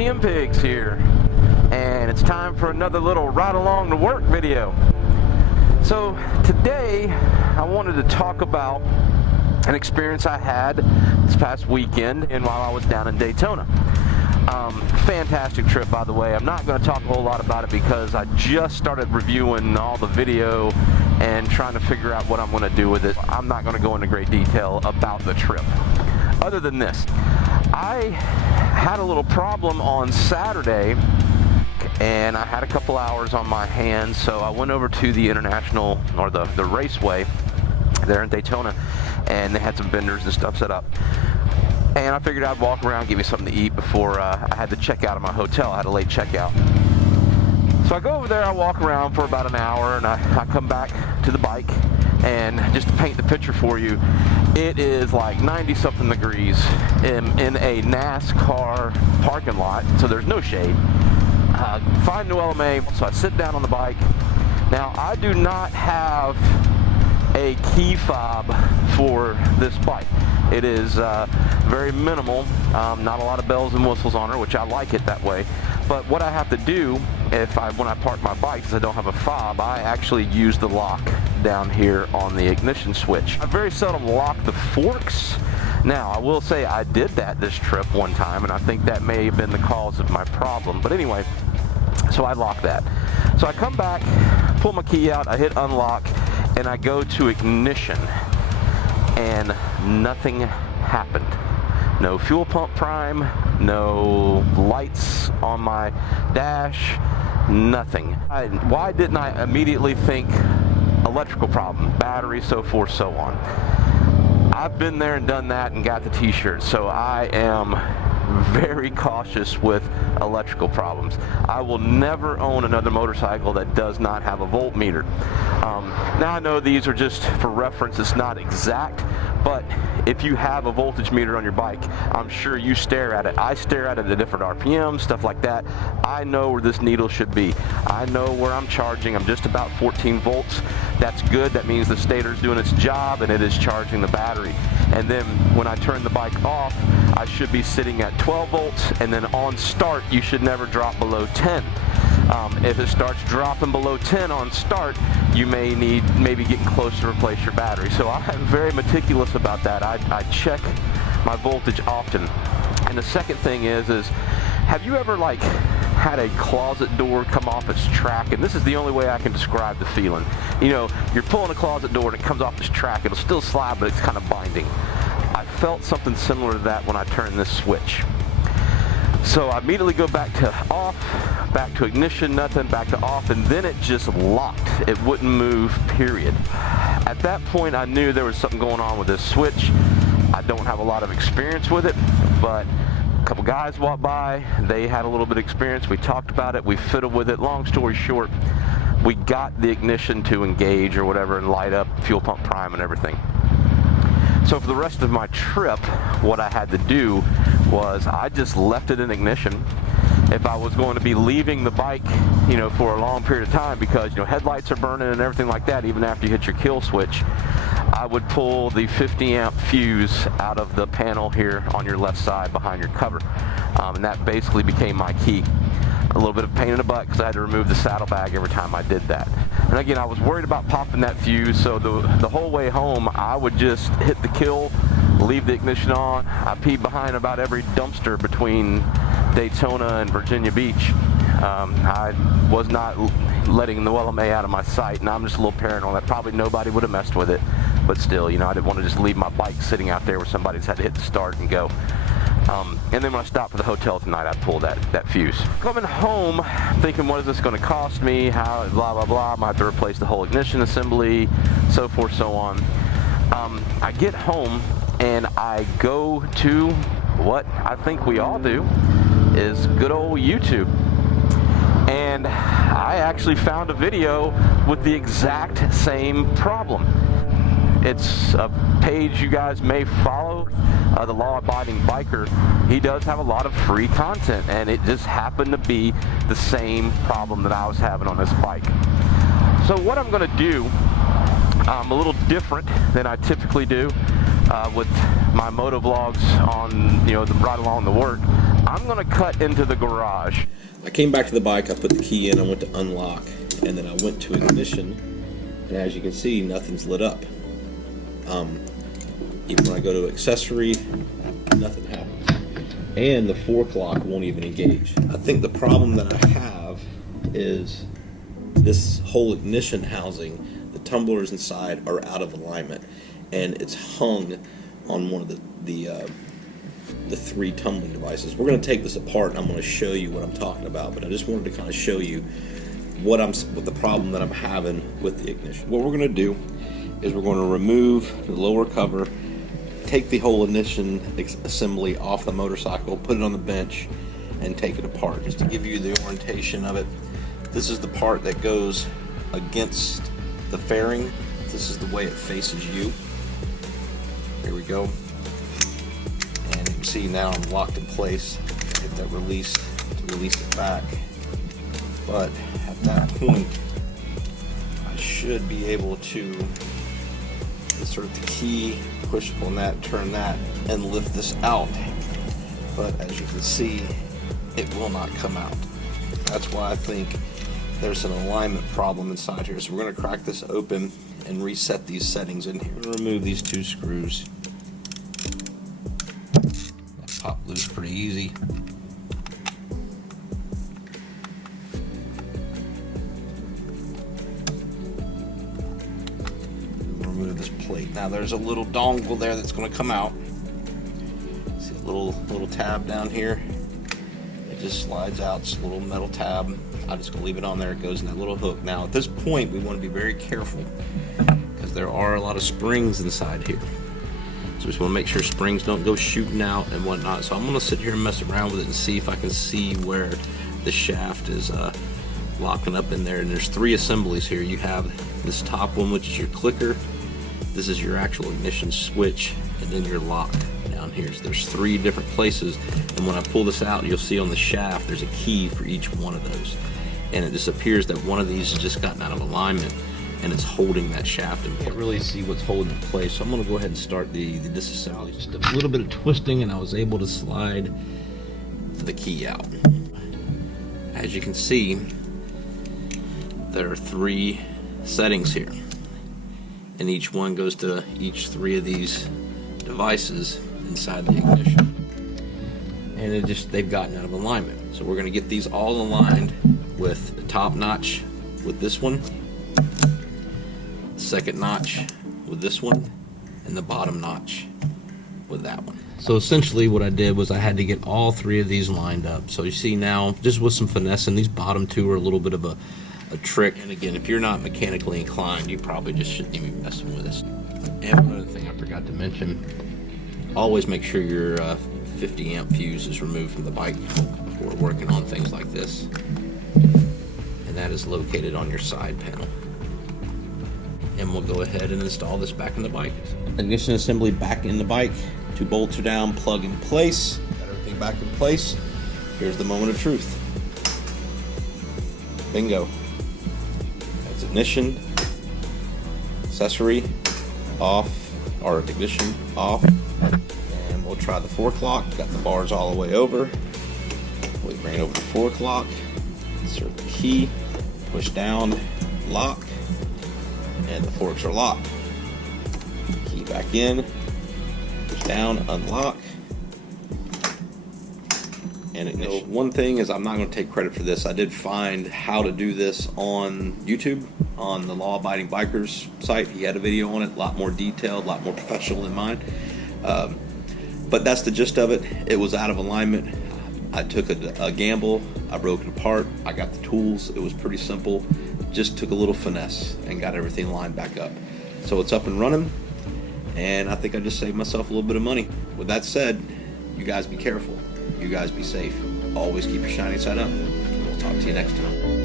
CM Pigs here, and it's time for another little ride along to work video. So today I wanted to talk about an experience I had this past weekend and while I was down in Daytona. Fantastic trip, by the way. I'm not going to talk a whole lot about it because I just started reviewing all the video and trying to figure out what I'm going to do with it. I'm not going to go into great detail about the trip. Other than this, I had a little problem on Saturday and I had a couple hours on my hands, so I went over to the international, or the raceway there in Daytona, and they had some vendors and stuff set up. And I figured I'd walk around, give me something to eat before I had to check out of my hotel. I had a late checkout. So I go over there, I walk around for about an hour, and I come back to the bike, and just to paint the picture for you, it is like 90-something degrees in a NASCAR parking lot, so there's no shade. Find new LMA, so I sit down on the bike. Now, I do not have a key fob for this bike. It is very minimal, not a lot of bells and whistles on her, which I like it that way. But what I have to do when I park my bike, since I don't have a fob, I actually use the lock down here on the ignition switch. I very seldom lock the forks. Now, I will say I did that this trip one time, and I think that may have been the cause of my problem. But anyway, so I lock that. So I come back, pull my key out, I hit unlock, and I go to ignition, and nothing happened. No fuel pump prime, no lights on my dash, nothing. Why didn't I immediately think electrical problem, battery, so forth, so on? I've been there and done that and got the t-shirt, so I am very cautious with electrical problems. I will never own another motorcycle that does not have a voltmeter. Now I know these are just for reference, it's not exact, but if you have a voltage meter on your bike, I'm sure you stare at it. I stare at it at different RPMs, stuff like that. I know where this needle should be. I know where I'm charging. I'm just about 14 volts. That's good. That means the stator's doing its job and it is charging the battery. And then when I turn the bike off, I should be sitting at 12 volts, and then on start, you should never drop below 10. If it starts dropping below 10 on start, you may need maybe getting close to replace your battery. So I'm very meticulous about that. I check my voltage often. And the second thing is have you ever had a closet door come off its track? And this is the only way I can describe the feeling. You know, you're pulling a closet door and it comes off this track. It'll still slide, but it's kind of binding. I felt something similar to that when I turned this switch. So I immediately go back to off, back to ignition, nothing, back to off, and then it just locked. It wouldn't move, period. At that point, I knew there was something going on with this switch. I don't have a lot of experience with it, but a couple guys walked by. They had a little bit of experience. We talked about it. We fiddled with it. Long story short, we got the ignition to engage or whatever and light up, fuel pump prime and everything. So for the rest of my trip, what I had to do was I just left it in ignition. If I was going to be leaving the bike, for a long period of time, because, headlights are burning and everything like that, even after you hit your kill switch, I would pull the 50 amp fuse out of the panel here on your left side behind your cover. And that basically became my key. A little bit of pain in the butt because I had to remove the saddlebag every time I did that. And again, I was worried about popping that fuse, so the whole way home, I would just hit the kill, leave the ignition on. I peed behind about every dumpster between Daytona and Virginia Beach. I was not letting the LMA out of my sight, and I'm just a little paranoid that probably nobody would have messed with it. But still, I didn't want to just leave my bike sitting out there where somebody's had to hit the start and go. And then when I stopped for the hotel tonight, I pulled that fuse. Coming home, thinking, what is this going to cost me? How, blah, blah, blah. I might have to replace the whole ignition assembly, so forth, so on. I get home and I go to what I think we all do, is good old YouTube. And I actually found a video with the exact same problem. It's a page you guys may follow, the Law-Abiding Biker. He does have a lot of free content, and it just happened to be the same problem that I was having on this bike. So what I'm going to do, a little different than I typically do with my moto vlogs on, the ride along to work. I'm gonna cut into the garage. I came back to the bike, I put the key in, I went to unlock, and then I went to ignition, and as you can see, nothing's lit up. Even when I go to accessory, nothing happens. And the 4 o'clock won't even engage. I think the problem that I have is this whole ignition housing, the tumblers inside are out of alignment, and it's hung on one of the 3 tumbling devices. We're going to take this apart and I'm going to show you what I'm talking about, but I just wanted to kind of show you what the problem that I'm having with the ignition. What we're going to do is we're going to remove the lower cover, take the whole ignition assembly off the motorcycle, put it on the bench, and take it apart. Just to give you the orientation of it, this is the part that goes against the fairing. This is the way it faces you. Here we go. And you can see now I'm locked in place. Get that released to release it back. But at that point, I should be able to insert the key, push on that, turn that, and lift this out. But as you can see, it will not come out. That's why I think there's an alignment problem inside here. So we're going to crack this open and reset these settings in here. We're going to remove these 2 screws. That pop loose pretty easy. Remove this plate. Now there's a little dongle there that's going to come out. See a little tab down here. It just slides out. It's a little metal tab. I'm just going to leave it on there. It goes in that little hook. Now at this point we want to be very careful because there are a lot of springs inside here. So we just want to make sure springs don't go shooting out and whatnot. So I'm going to sit here and mess around with it and see if I can see where the shaft is locking up in there. And there's 3 assemblies here. You have this top one, which is your clicker. This is your actual ignition switch, and then your lock down here. So there's 3 different places, and when I pull this out, you'll see on the shaft there's a key for each one of those. And it just appears that one of these has just gotten out of alignment, and it's holding that shaft in place. Can't really see what's holding it in place, so I'm going to go ahead and start the disassembly. Just a little bit of twisting, and I was able to slide the key out. As you can see, there are 3 settings here, and each one goes to each 3 of these devices inside the ignition, and they've gotten out of alignment. So we're going to get these all aligned with the top notch with this one, the second notch with this one, and the bottom notch with that one. So essentially what I did was I had to get all 3 of these lined up. So you see now, just with some finesse, and these bottom 2 are a little bit of a trick. And again, if you're not mechanically inclined, you probably just shouldn't even be messing with this. And one other thing I forgot to mention, always make sure your 50 amp fuse is removed from the bike before working on things like this. And that is located on your side panel. And we'll go ahead and install this back in the bike. Ignition assembly back in the bike. 2 bolts are down, plug in place. Got everything back in place. Here's the moment of truth. Bingo. That's ignition, accessory off, or ignition off. And we'll try the 4 o'clock. Got the bars all the way over. We bring it over to 4 o'clock. Insert the key, push down, lock, and the forks are locked. Key back in, push down, unlock, and ignition. So one thing is, I'm not going to take credit for this. I did find how to do this on YouTube, on the Law Abiding Bikers site. He had a video on it, a lot more detailed, a lot more professional than mine. But that's the gist of it. It was out of alignment. I took a gamble. I broke it apart. I got the tools. It was pretty simple. Just took a little finesse and got everything lined back up. So it's up and running, and I think I just saved myself a little bit of money. With that said, you guys be careful. You guys be safe. Always keep your shiny side up. We'll talk to you next time.